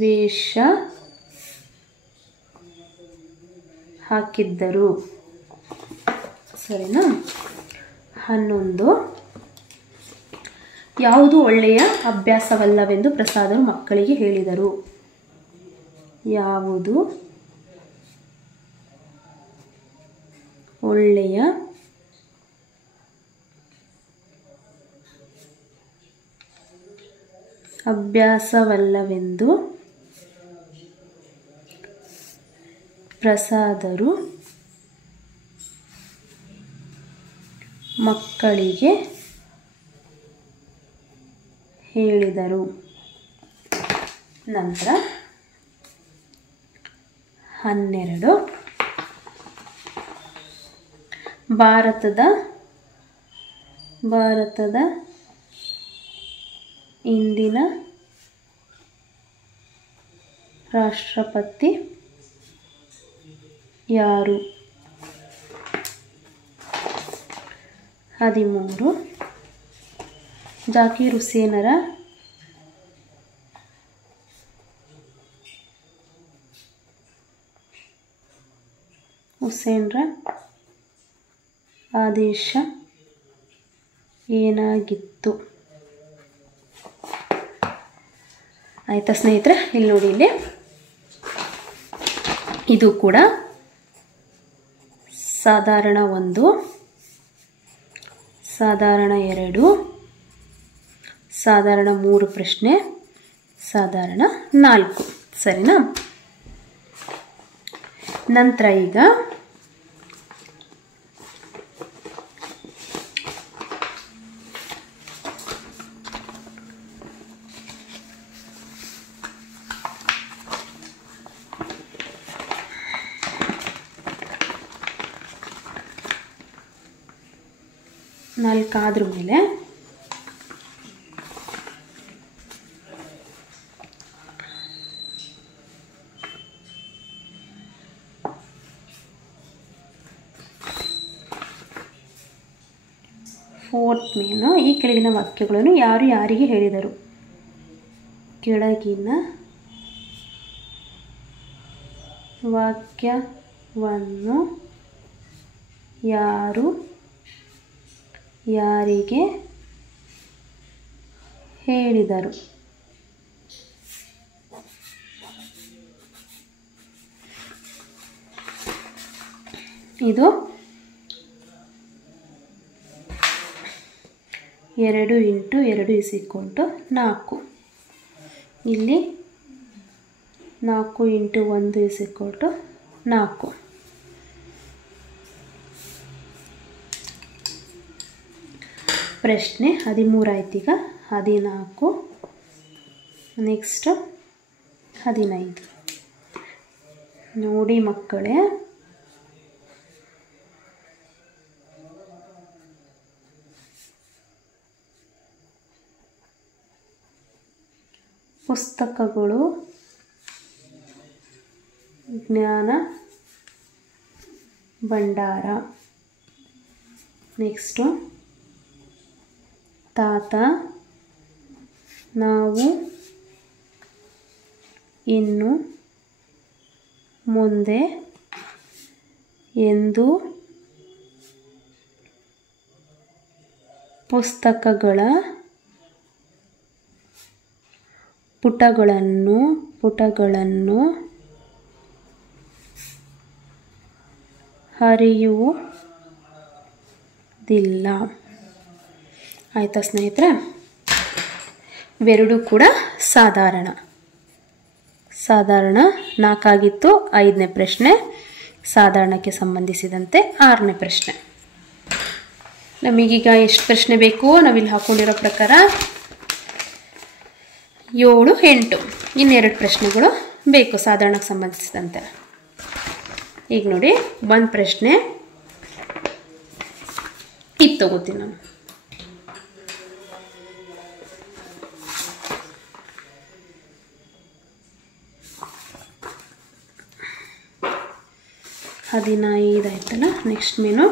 ವೇಷ ಹಾಕಿದ್ದರು? ಸರಿನಾ? 11 ಯಾವುದು ಒಳ್ಳೆಯ ಅಭ್ಯಾಸವಲ್ಲವೆಂದು ಪ್ರಸಾದರು ಮಕ್ಕಳಿಗೆ ಹೇಳಿದರು? ಯಾವುದು ಒಳ್ಳೆಯ ಅಭ್ಯಾಸವಲ್ಲವೆಂದು ಪ್ರಸಾದರು ಮಕ್ಕಳಿಗೆ ಹೇಳಿದರು. ನಂತರ 12 ಭಾರತದ ಇಂದಿನ ರಾಷ್ಟ್ರಪತಿ ಯಾರು? 13 ಜಾಕೀರ್ ಹುಸೇನ್ರ ಆದೇಶ ಏನಾಗಿತ್ತು? ಆಯಿತಾ ಸ್ನೇಹಿತರೆ? ಇಲ್ಲಿ ನೋಡಿ, ಇಲ್ಲಿ ಇದು ಕೂಡ ಸಾಧಾರಣ 1, ಸಾಧಾರಣ 2, ಸಾಧಾರಣ 3 ಪ್ರಶ್ನೆ, ಸಾಧಾರಣ 4. ಸರಿನಾ? ನಂತರ ಈಗ ನಾಲ್ಕಾದ್ರ ಮೇಲೆ ಫೋರ್ತ್ ಮೇನು ಈ ಕೆಳಗಿನ ವಾಕ್ಯಗಳನ್ನು ಯಾರು ಯಾರಿಗೆ ಹೇಳಿದರು? ಕೆಳಗಿನ ವಾಕ್ಯವನ್ನು ಯಾರು ಯಾರಿಗೆ ಹೇಳಿದರು? ಇದು 2 × 2 = 4. ಇಲ್ಲಿ 4 × 1 = 4. ಪ್ರಶ್ನೆ 13 ಆಯ್ತು. ಈಗ 14, ನೆಕ್ಸ್ಟ್ 15. ನೋಡಿ ಮಕ್ಕಳೇ, ಪುಸ್ತಕಗಳು ಜ್ಞಾನ ಭಂಡಾರ. ನೆಕ್ಸ್ಟು ತಾತ ನಾವು ಇನ್ನು ಮುಂದೆ ಎಂದು ಪುಸ್ತಕಗಳ ಪುಟಗಳನ್ನು ಹರಿಯುವುದಿಲ್ಲ. ಆಯಿತಾ ಸ್ನೇಹಿತರೆ? ಇವೆರಡೂ ಕೂಡ ಸಾಧಾರಣ. ಸಾಧಾರಣ 4 ಆಗಿತ್ತು. 5ನೇ ಪ್ರಶ್ನೆ ಸಾಧಾರಣಕ್ಕೆ ಸಂಬಂಧಿಸಿದಂತೆ 6ನೇ ಪ್ರಶ್ನೆ. ನಮಗೀಗ ಎಷ್ಟು ಪ್ರಶ್ನೆ ಬೇಕು? ನಾವಿಲ್ಲಿ ಹಾಕೊಂಡಿರೋ ಪ್ರಕಾರ 7, 8 ಇನ್ನೆರಡು ಪ್ರಶ್ನೆಗಳು ಬೇಕು ಸಾಧಾರಣಕ್ಕೆ ಸಂಬಂಧಿಸಿದಂತೆ. ಈಗ ನೋಡಿ, ಒಂದು ಪ್ರಶ್ನೆ ಇದು ತಗೋತೀನಿ ನಾನು. ಹದಿನೈದು ಆಯ್ತಲ್ಲ. ನೆಕ್ಸ್ಟ್ ಮೀನು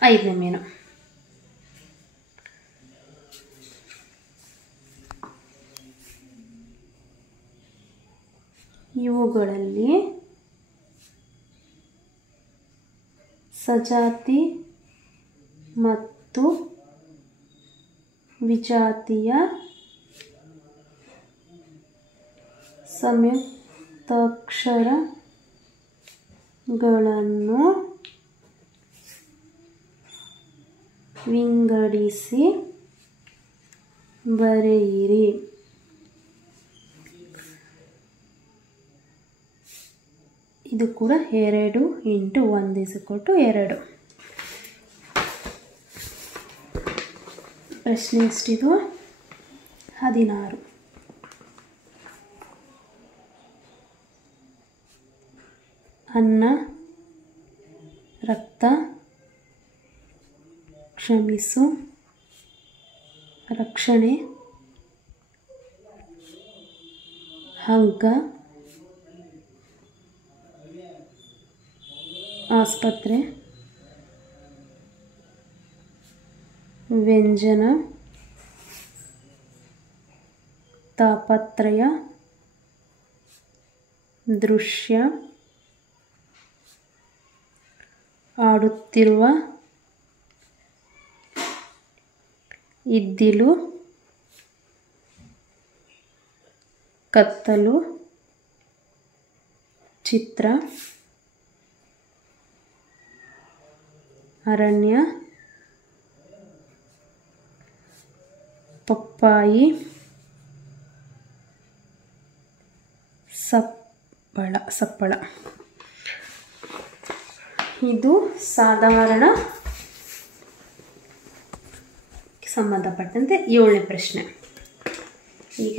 5ನೇ ಮೀನು. ಇವುಗಳಲ್ಲಿ ಸಜಾತಿ ಮತ್ತು ವಿಜಾತಿಯ ಸಂಯುಕ್ತಾಕ್ಷರಗಳನ್ನು ವಿಂಗಡಿಸಿ ಬರೆಯಿರಿ. ಇದು ಕೂಡ 2 × 1 = 2. ಪ್ರಶ್ನೆ ಎಷ್ಟಿದು? 16. ಅನ್ನ, ರಕ್ತ, ಕ್ಷಮಿಸು, ರಕ್ಷಣೆ, ಹಗ್ಗ, ಆಸ್ಪತ್ರೆ, ವ್ಯಂಜನ, ತಾಪತ್ರಯ, ದೃಶ್ಯ, ಆಡುತ್ತಿರುವ, ಇದ್ದಿಲು, ಕತ್ತಲು, ಚಿತ್ರ, ಅರಣ್ಯ, ಪಪ್ಪಾಯಿ, ಸಪ್ಪಳ. ಇದು ಸಾಧಾರಣ ಸಂಬಂಧಪಟ್ಟಂತೆ 7ನೇ ಪ್ರಶ್ನೆ. ಈಗ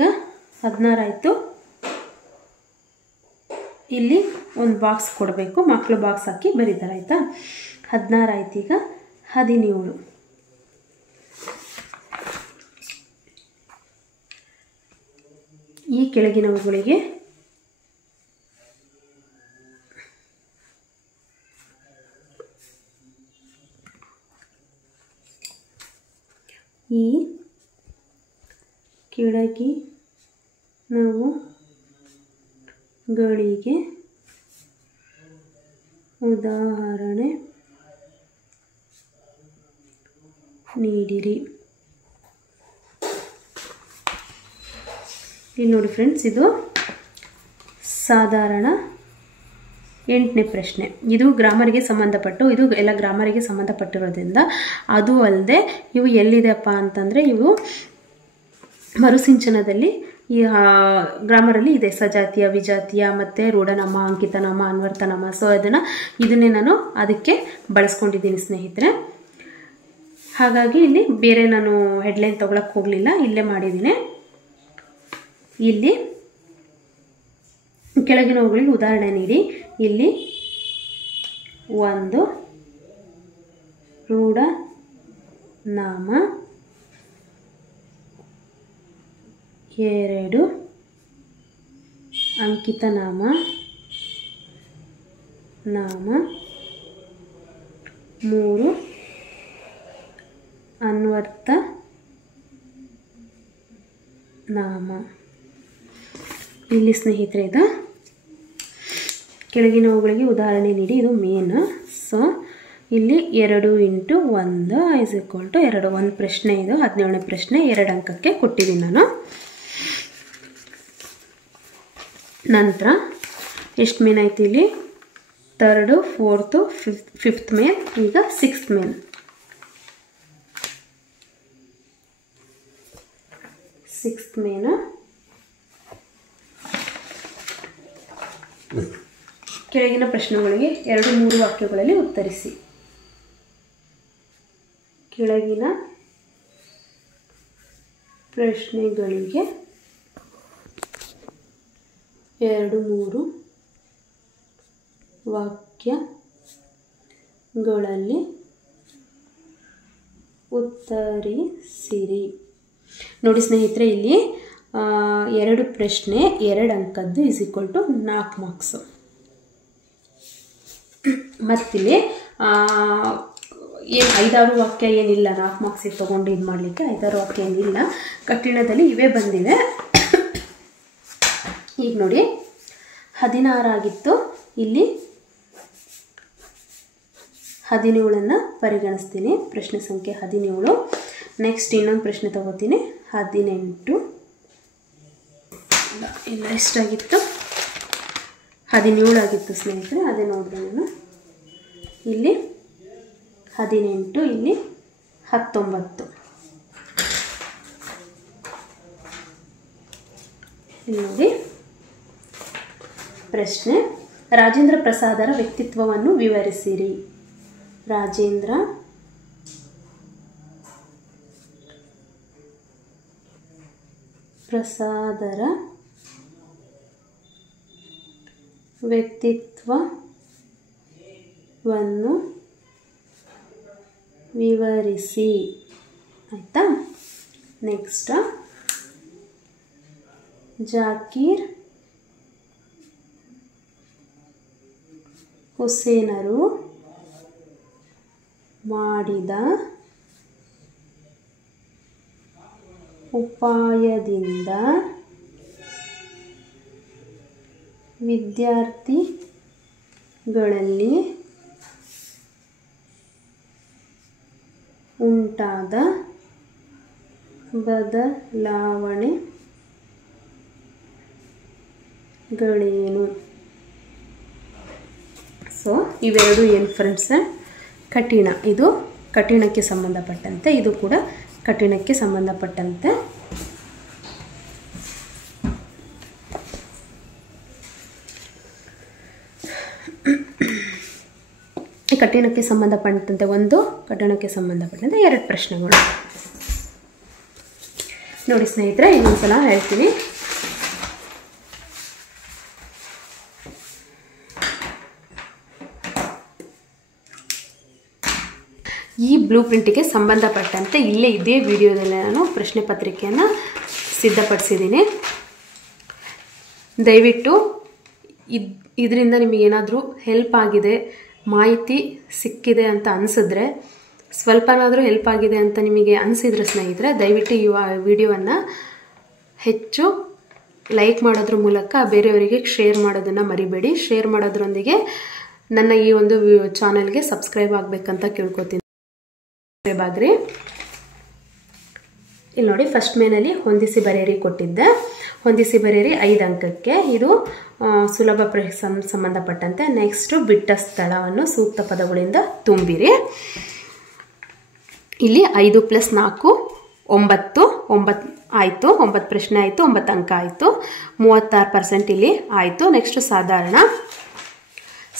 16 ಆಯಿತು. ಇಲ್ಲಿ ಒಂದು ಬಾಕ್ಸ್ ಕೊಡಬೇಕು, ಮಕ್ಕಳು ಬಾಕ್ಸ್ ಹಾಕಿ ಬರೀತಾರೆ. ಆಯಿತಾ? 16 ಆಯ್ತು. ಈಗ 17. ಈ ಕೆಳಗಿನವುಗಳಿಗೆ ಉದಾಹರಣೆ ನೀಡಿರಿ. ಇಲ್ಲಿ ನೋಡಿ ಫ್ರೆಂಡ್ಸ್, ಇದು ಸಾಧಾರಣ 8ನೇ ಪ್ರಶ್ನೆ. ಇದು ಗ್ರಾಮರಿಗೆ ಸಂಬಂಧಪಟ್ಟು, ಇದು ಎಲ್ಲ ಗ್ರಾಮರಿಗೆ ಸಂಬಂಧಪಟ್ಟಿರೋದ್ರಿಂದ, ಅದು ಅಲ್ಲದೆ ಇವು ಎಲ್ಲಿದೆಪ್ಪ ಅಂತಂದರೆ ಇವು ಮರುಸಿಂಚನದಲ್ಲಿ ಈ ಗ್ರಾಮರಲ್ಲಿ ಇದೆ. ಸಜಾತಿಯ, ವಿಜಾತಿಯ, ಮತ್ತು ರೂಢನಾಮ, ಅಂಕಿತನಾಮ, ಅನ್ವರ್ಥನಾಮ. ಸೊ ಇದನ್ನೇ ನಾನು ಅದಕ್ಕೆ ಬಳಸ್ಕೊಂಡಿದ್ದೀನಿ ಸ್ನೇಹಿತರೆ. ಹಾಗಾಗಿ ಇಲ್ಲಿ ಬೇರೆ ನಾನು ಹೆಡ್ಲೈನ್ ತೊಗೊಳಕ್ಕೆ ಹೋಗಲಿಲ್ಲ, ಇಲ್ಲೇ ಮಾಡಿದ್ದೀನಿ. ಇಲ್ಲಿ ಕೆಳಗಿನವುಗಳಿಗೆ ಉದಾಹರಣೆ ನೀಡಿ. ಇಲ್ಲಿ 1 ರೂಢನಾಮ, 2 ಅಂಕಿತನಾಮ, 3 ಅನ್ವರ್ಥ ನಾಮ. ಇಲ್ಲಿ ಸ್ನೇಹಿತರೆ ಇದು ಕೆಳಗಿನವುಗಳಿಗೆ ಉದಾಹರಣೆ ನೀಡಿ, ಇದು ಮೇನ್. ಸೊ ಇಲ್ಲಿ 2 × 1 = 2. ಒಂದು ಪ್ರಶ್ನೆ ಇದು, 17ನೇ ಪ್ರಶ್ನೆ, 2 ಅಂಕಕ್ಕೆ ಕೊಟ್ಟಿದ್ದೀನಿ ನಾನು. ನಂತರ ಎಷ್ಟು ಮೇನ್ ಆಯ್ತು? ಇಲ್ಲಿ 3rd, 4th, 5th ಮೇನ್. ಈಗ 6th ಮೇನ್. 6th ಮೇನು ಕೆಳಗಿನ ಪ್ರಶ್ನೆಗಳಿಗೆ 2-3 ವಾಕ್ಯಗಳಲ್ಲಿ ಉತ್ತರಿಸಿ. ಕೆಳಗಿನ ಪ್ರಶ್ನೆಗಳಿಗೆ 2-3 ವಾಕ್ಯಗಳಲ್ಲಿ ಉತ್ತರಿಸಿರಿ. ನೋಡಿ ಸ್ನೇಹಿತರೆ, ಇಲ್ಲಿ 2 ಪ್ರಶ್ನೆ 2 ಅಂಕದ್ದು = 4 ಮಾರ್ಕ್ಸು. ಮತ್ತಿಲ್ಲಿ ಏನು 5-6 ವಾಕ್ಯ ಏನಿಲ್ಲ, 4 ಮಾರ್ಕ್ಸಿಗೆ ತೊಗೊಂಡು ಇದು ಮಾಡಲಿಕ್ಕೆ 5-6 ವಾಕ್ಯ ಏನಿಲ್ಲ, ಕಠಿಣದಲ್ಲಿ ಇವೇ ಬಂದಿವೆ. ಈಗ ನೋಡಿ 16 ಆಗಿತ್ತು, ಇಲ್ಲಿ 17 ಪರಿಗಣಿಸ್ತೀನಿ. ಪ್ರಶ್ನೆ ಸಂಖ್ಯೆ 17. ನೆಕ್ಸ್ಟ್ ಇನ್ನೊಂದು ಪ್ರಶ್ನೆ ತಗೋತೀನಿ. 18 ಇಲ್ಲ, ಎಷ್ಟಾಗಿತ್ತು? 17 ಆಗಿತ್ತು ಸ್ನೇಹಿತರೆ. ಅದೇ ನೋಡಿದೆ ನಾನು. ಇಲ್ಲಿ 18, ಇಲ್ಲಿ 19. ಇಲ್ಲಿ ನೋಡಿ ಪ್ರಶ್ನೆ, ರಾಜೇಂದ್ರ ಪ್ರಸಾದರ ವ್ಯಕ್ತಿತ್ವವನ್ನು ವಿವರಿಸಿರಿ. ರಾಜೇಂದ್ರ ಪ್ರಸಾದರ ವ್ಯಕ್ತಿತ್ವವನ್ನು ವಿವರಿಸಿ. ಆಯಿತಾ? ನೆಕ್ಸ್ಟ್, ಜಾಕೀರ್ ಹುಸೇನರು ಮಾಡಿದ ಉಪಾಯದಿಂದ ವಿದ್ಯಾರ್ಥಿಗಳಲ್ಲಿ ಉಂಟಾದ ಬದಲಾವಣೆಗಳೇನು? ಸೊ ಇವೆರಡು ಏನು ಫ್ರೆಂಡ್ಸ್? ಕಠಿಣ. ಇದು ಕಠಿಣಕ್ಕೆ ಸಂಬಂಧಪಟ್ಟಂತೆ, ಇದು ಕೂಡ ಕಠಿಣಕ್ಕೆ ಸಂಬಂಧಪಟ್ಟಂತೆ. ಕಠಿಣಕ್ಕೆ ಸಂಬಂಧಪಟ್ಟಂತೆ 1, ಕಠಿಣಕ್ಕೆ ಸಂಬಂಧಪಟ್ಟಂತೆ 2 ಪ್ರಶ್ನೆಗಳು. ನೋಡಿ ಸ್ನೇಹಿತರೆ, ಇನ್ನೊಂದ್ಸಲ ಹೇಳ್ತೀನಿ. ಈ ಬ್ಲೂ ಪ್ರಿಂಟಿಗೆ ಸಂಬಂಧಪಟ್ಟಂತೆ ಇದೇ ವಿಡಿಯೋದಲ್ಲಿ ನಾನು ಪ್ರಶ್ನೆ ಪತ್ರಿಕೆಯನ್ನು ಸಿದ್ಧಪಡಿಸಿದ್ದೀನಿ. ದಯವಿಟ್ಟು ಇದರಿಂದ ನಿಮಗೇನಾದರೂ ಹೆಲ್ಪ್ ಆಗಿದೆ, ಮಾಹಿತಿ ಸಿಕ್ಕಿದೆ ಅಂತ ಅನಿಸಿದ್ರೆ, ಸ್ವಲ್ಪನಾದರೂ ಹೆಲ್ಪ್ ಆಗಿದೆ ಅಂತ ನಿಮಗೆ ಅನಿಸಿದ್ರೆ ಸ್ನೇಹಿತರೆ, ದಯವಿಟ್ಟು ಈ ವಿಡಿಯೋವನ್ನು ಹೆಚ್ಚು ಲೈಕ್ ಮಾಡೋದ್ರ ಮೂಲಕ ಬೇರೆಯವರಿಗೆ ಶೇರ್ ಮಾಡೋದನ್ನು ಮರಿಬೇಡಿ. ಶೇರ್ ಮಾಡೋದ್ರೊಂದಿಗೆ ನನ್ನ ಈ ಒಂದು ಚಾನಲ್ಗೆ ಸಬ್ಸ್ಕ್ರೈಬ್ ಆಗಬೇಕಂತ ಕೇಳ್ಕೊತೀನಿ. ಬಾಗ್ರಿ ಇಲ್ಲಿ ನೋಡಿ, ಫಸ್ಟ್ ಮೇನಲ್ಲಿ ಹೊಂದಿಸಿ ಬರೆಯಿರಿ ಕೊಟ್ಟಿದ್ದೆ. ಹೊಂದಿಸಿ ಬರೆಯಿರಿ 5 ಅಂಕಕ್ಕೆ. ಇದು ಸುಲಭ ಸಂಬಂಧಪಟ್ಟಂತೆ. ನೆಕ್ಸ್ಟ್, ಬಿಟ್ಟ ಸ್ಥಳವನ್ನು ಸೂಕ್ತ ಪದಗಳಿಂದ ತುಂಬಿರಿ. ಇಲ್ಲಿ 5 + 4 9 ಆಯಿತು. 9 ಪ್ರಶ್ನೆ ಆಯಿತು, 9 ಅಂಕ ಆಯಿತು. 36% ಇಲ್ಲಿ ಆಯಿತು. ನೆಕ್ಸ್ಟ್,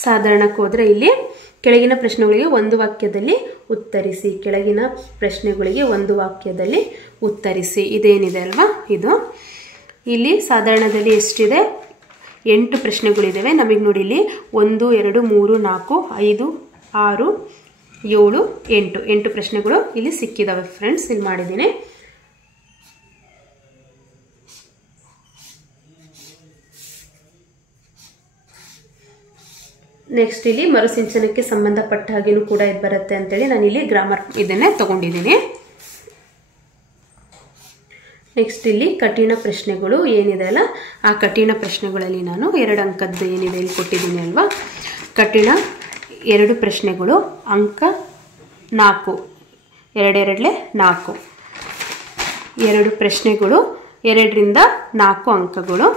ಸಾಧಾರಣಕ್ಕೆ ಹೋದರೆ ಇಲ್ಲಿ ಕೆಳಗಿನ ಪ್ರಶ್ನೆಗಳಿಗೆ 1 ವಾಕ್ಯದಲ್ಲಿ ಉತ್ತರಿಸಿ. ಕೆಳಗಿನ ಪ್ರಶ್ನೆಗಳಿಗೆ 1 ವಾಕ್ಯದಲ್ಲಿ ಉತ್ತರಿಸಿ. ಇದೇನಿದೆ ಅಲ್ವಾ, ಇದು ಇಲ್ಲಿ ಸಾಧಾರಣದಲ್ಲಿ ಎಷ್ಟಿದೆ? 8 ಪ್ರಶ್ನೆಗಳಿದ್ದಾವೆ ನಮಗೆ. ನೋಡಿ ಇಲ್ಲಿ 1 2 3 4 5 6 7 8 ಪ್ರಶ್ನೆಗಳು ಇಲ್ಲಿ ಸಿಕ್ಕಿದಾವೆ ಫ್ರೆಂಡ್ಸ್. ಇಲ್ಲಿ ಮಾಡಿದ್ದೀನಿ. ನೆಕ್ಸ್ಟ್ ಇಲ್ಲಿ ಮರುಸಿಂಚನಕ್ಕೆ ಸಂಬಂಧಪಟ್ಟ ಹಾಗೇನೂ ಕೂಡ ಇದು ಬರುತ್ತೆ ಅಂತೇಳಿ ನಾನು ಇಲ್ಲಿ ಗ್ರಾಮರ್ ಇದನ್ನೇ ತಗೊಂಡಿದ್ದೀನಿ. ನೆಕ್ಸ್ಟ್ ಇಲ್ಲಿ ಕಠಿಣ ಪ್ರಶ್ನೆಗಳು ಏನಿದೆ ಅಲ್ಲ, ಆ ಕಠಿಣ ಪ್ರಶ್ನೆಗಳಲ್ಲಿ ನಾನು 2 ಅಂಕದ್ದು ಏನಿದೆ ಇಲ್ಲಿ ಕೊಟ್ಟಿದ್ದೀನಿ ಅಲ್ವಾ. ಕಠಿಣ 2 ಪ್ರಶ್ನೆಗಳು, ಅಂಕ 4, 2 4. 2 ಪ್ರಶ್ನೆಗಳು 2 ರಿಂದ 4 ಅಂಕಗಳು.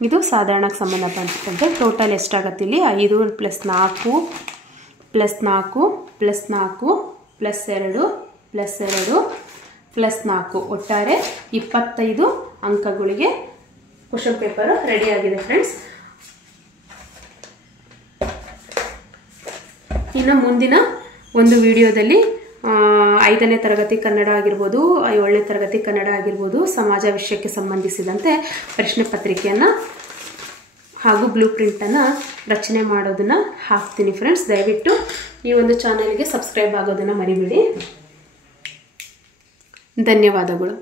ಇದು ಸಾಧಾರಣಕ್ಕೆ ಸಂಬಂಧಪಟ್ಟಂತೆ. ಟೋಟಲ್ ಎಷ್ಟಾಗತ್ತೆ ಇಲ್ಲಿ? 5 + 4 + 4 + 4 + 2 + 2 ಪ್ಲಸ್ 4 ಒಟ್ಟಾರೆ 25 ಅಂಕಗಳಿಗೆ ಕ್ವೆಶ್ಚನ್ ಪೇಪರ್ ರೆಡಿ ಆಗಿದೆ ಫ್ರೆಂಡ್ಸ್. ಇನ್ನು ಮುಂದಿನ ಒಂದು ವಿಡಿಯೋದಲ್ಲಿ 5ನೇ ತರಗತಿ ಕನ್ನಡ ಆಗಿರ್ಬೋದು, 7ನೇ ತರಗತಿ ಕನ್ನಡ ಆಗಿರ್ಬೋದು, ಸಮಾಜ ವಿಷಯಕ್ಕೆ ಸಂಬಂಧಿಸಿದಂತೆ ಪ್ರಶ್ನೆ ಪತ್ರಿಕೆಯನ್ನು ಹಾಗೂ ಬ್ಲೂ ಪ್ರಿಂಟನ್ನು ರಚನೆ ಮಾಡೋದನ್ನು ಹಾಕ್ತೀನಿ ಫ್ರೆಂಡ್ಸ್. ದಯವಿಟ್ಟು ಈ ಒಂದು ಚಾನಲ್ಗೆ ಸಬ್ಸ್ಕ್ರೈಬ್ ಆಗೋದನ್ನು ಮರಿಬೇಡಿ. ಧನ್ಯವಾದಗಳು.